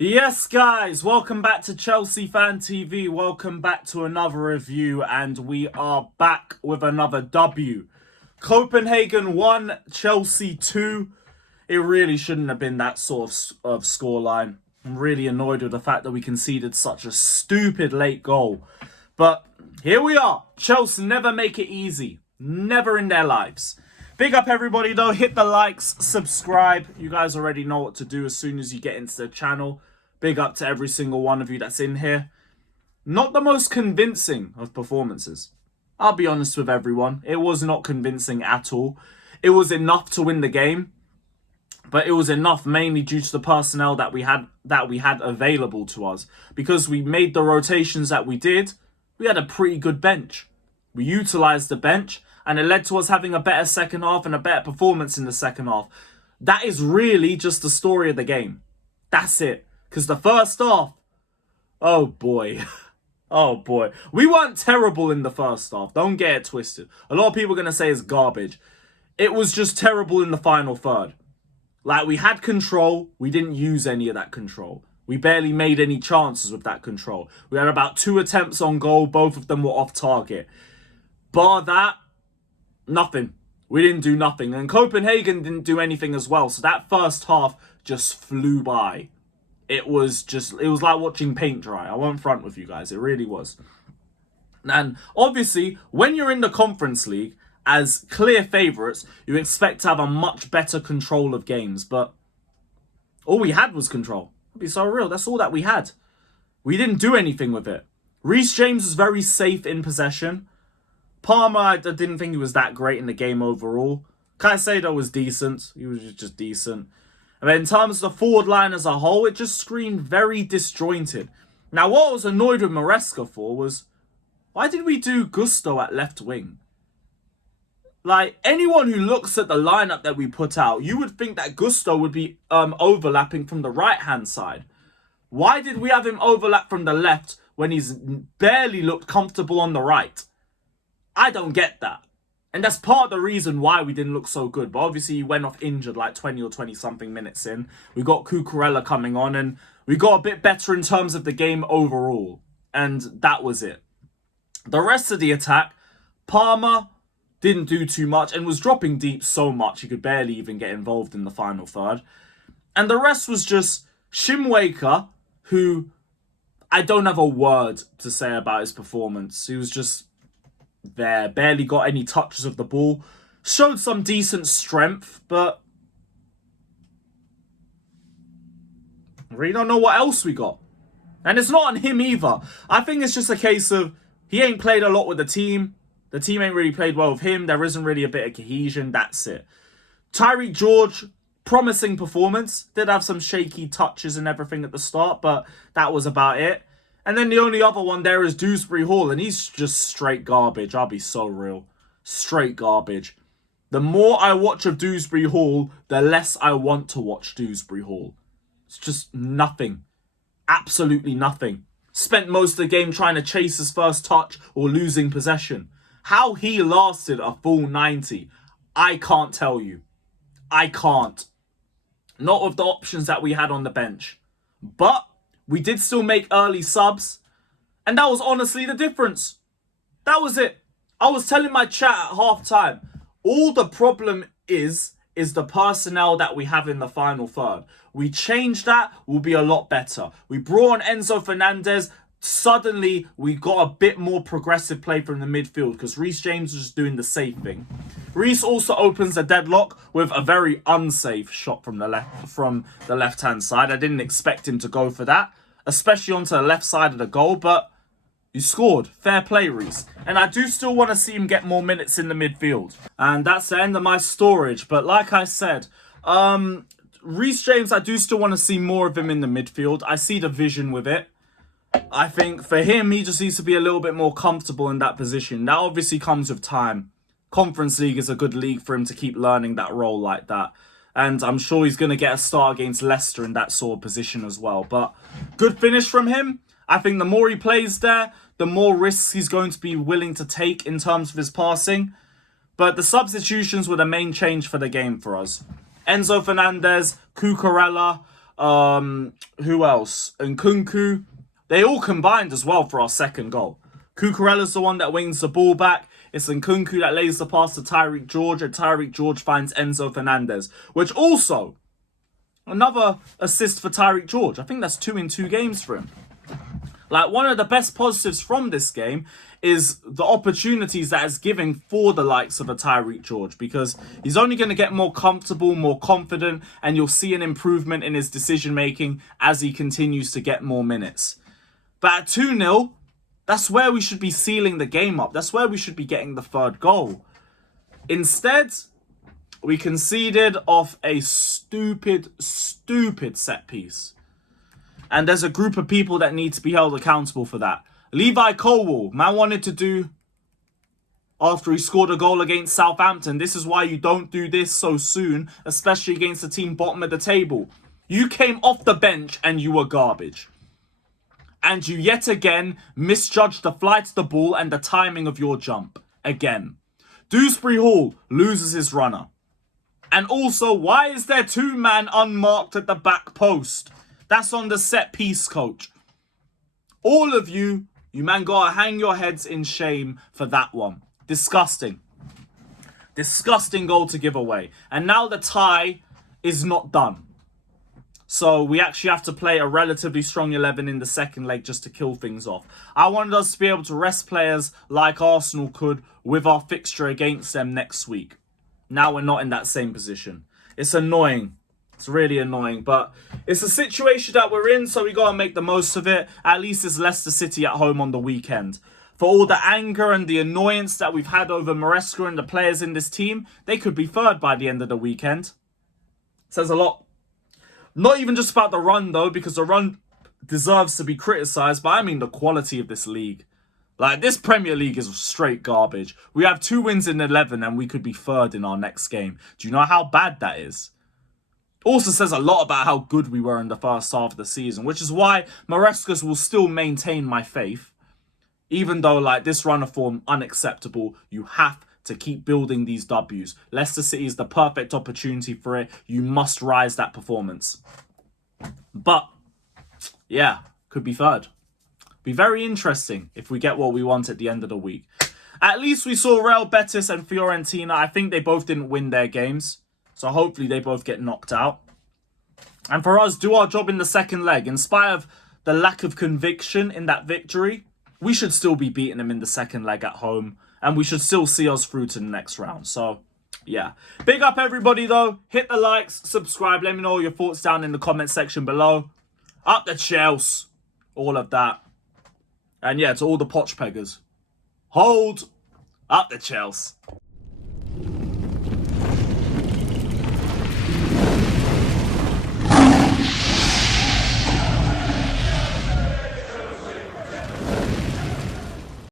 Yes, guys, welcome back to Chelsea Fan TV. Welcome back to another review, and we are back with another W. Copenhagen 1, Chelsea 2. It really shouldn't have been that sort of scoreline. I'm really annoyed with the fact that we conceded such a stupid late goal. But here we are. Chelsea never make it easy. Never in their lives. Big up everybody though. Hit the likes, subscribe. You guys already know what to do as soon as you get into the channel. Big up to every single one of you that's in here. Not the most convincing of performances. I'll be honest with everyone. It was not convincing at all. It was enough to win the game. But it was enough mainly due to the personnel that we had available to us. Because we made the rotations that we did, we had a pretty good bench. We utilised the bench, and it led to us having a better second half and a better performance in the second half. That is really just the story of the game. That's it. Because the first half, oh boy. Oh boy. We weren't terrible in the first half. Don't get it twisted. A lot of people are going to say it's garbage. It was just terrible in the final third. Like, we had control. We didn't use any of that control. We barely made any chances with that control. We had about 2 attempts on goal. Both of them were off target. Bar that, nothing. We didn't do nothing. And Copenhagen didn't do anything as well. So that first half just flew by. It was like watching paint dry. I won't front with you guys. It really was. And obviously, when you're in the Conference League, as clear favourites, you expect to have a much better control of games. But all we had was control. I'll be so real. That's all that we had. We didn't do anything with it. Reece James was very safe in possession. Palmer, I didn't think he was that great in the game overall. Caicedo was decent. He was just decent. And then in terms of the forward line as a whole, it just screamed very disjointed. Now, what I was annoyed with Maresca for was, why did we do Gusto at left wing? Like, anyone who looks at the lineup that we put out, you would think that Gusto would be overlapping from the right-hand side. Why did we have him overlap from the left when he's barely looked comfortable on the right? I don't get that. And that's part of the reason why we didn't look so good. But obviously, he went off injured like 20 or 20-something minutes in. We got Cucurella coming on, and we got a bit better in terms of the game overall. And that was it. The rest of the attack, Palmer didn't do too much and was dropping deep so much he could barely even get involved in the final third. And the rest was just Schimwaker, who I don't have a word to say about his performance. He was just there, barely got any touches of the ball, showed some decent strength, but I really don't know what else we got. And it's not on him either. I think it's just a case of he ain't played a lot with the team. The team ain't really played well with him. There isn't really a bit of cohesion. That's it. Tyreek George, promising performance. Did have some shaky touches and everything at the start, but that was about it. And then the only other one there is Dewsbury Hall, and he's just straight garbage. I'll be so real. Straight garbage. The more I watch of Dewsbury Hall, the less I want to watch Dewsbury Hall. It's just nothing. Absolutely nothing. Spent most of the game trying to chase his first touch or losing possession. How he lasted a full 90, I can't tell you. I can't. Not with the options that we had on the bench. But we did still make early subs. And that was honestly the difference. That was it. I was telling my chat at half time, all the problem is the personnel that we have in the final third. We change that, we'll be a lot better. We brought on Enzo Fernandez. Suddenly, we got a bit more progressive play from the midfield because Reece James was just doing the safe thing. Reece also opens the deadlock with a very unsafe shot from the left-hand side. I didn't expect him to go for that, especially onto the left side of the goal, but you scored. Fair play, Reece. And I do still want to see him get more minutes in the midfield. And that's the end of my storage. But like I said, Reece James, I do still want to see more of him in the midfield. I see the vision with it. I think for him, he just needs to be a little bit more comfortable in that position. That obviously comes with time. Conference League is a good league for him to keep learning that role like that. And I'm sure he's going to get a start against Leicester in that sort of position as well. But good finish from him. I think the more he plays there, the more risks he's going to be willing to take in terms of his passing. But the substitutions were the main change for the game for us. Enzo Fernandez, Cucurella, Who else? And Nkunku. They all combined as well for our second goal. Cucurella's the one that wings the ball back. It's Nkunku that lays the pass to Tyreek George, and Tyreek George finds Enzo Fernandez, which also, another assist for Tyreek George. I think that's 2 in 2 games for him. Like, one of the best positives from this game is the opportunities that it's giving for the likes of a Tyreek George, because he's only going to get more comfortable, more confident, and you'll see an improvement in his decision-making as he continues to get more minutes. But at 2-0, that's where we should be sealing the game up. That's where we should be getting the third goal. Instead, we conceded off a stupid set piece. And there's a group of people that need to be held accountable for that. Levi Colwill, man wanted to do after he scored a goal against Southampton. This is why you don't do this so soon, especially against the team bottom of the table. You came off the bench and you were garbage. And you yet again misjudged the flight of the ball and the timing of your jump. Again. Dewsbury Hall loses his runner. And also, why is there 2-man unmarked at the back post? That's on the set piece, coach. All of you man gotta hang your heads in shame for that one. Disgusting. Disgusting goal to give away. And now the tie is not done. So we actually have to play a relatively strong 11 in the second leg just to kill things off. I wanted us to be able to rest players like Arsenal could with our fixture against them next week. Now we're not in that same position. It's annoying. It's really annoying, but it's a situation that we're in, so we got to make the most of it. At least it's Leicester City at home on the weekend. For all the anger and the annoyance that we've had over Maresca and the players in this team, they could be third by the end of the weekend. Says a lot. Not even just about the run, though, because the run deserves to be criticised, but I mean the quality of this league. Like, this Premier League is straight garbage. We have 2 wins in 11 and we could be third in our next game. Do you know how bad that is? Also says a lot about how good we were in the first half of the season, which is why Maresca's will still maintain my faith. Even though, like, this run of form, unacceptable, you have to keep building these W's. Leicester City is the perfect opportunity for it. You must rise that performance. But, yeah, could be third. Be very interesting if we get what we want at the end of the week. At least we saw Real Betis and Fiorentina. I think they both didn't win their games. So hopefully they both get knocked out. And for us, do our job in the second leg. In spite of the lack of conviction in that victory, we should still be beating them in the second leg at home. And we should still see us through to the next round. So, yeah. Big up everybody, though. Hit the likes, subscribe. Let me know your thoughts down in the comment section below. Up the Chelsea. All of that. And yeah, to all the Poch peggers. Hold up the Chelsea.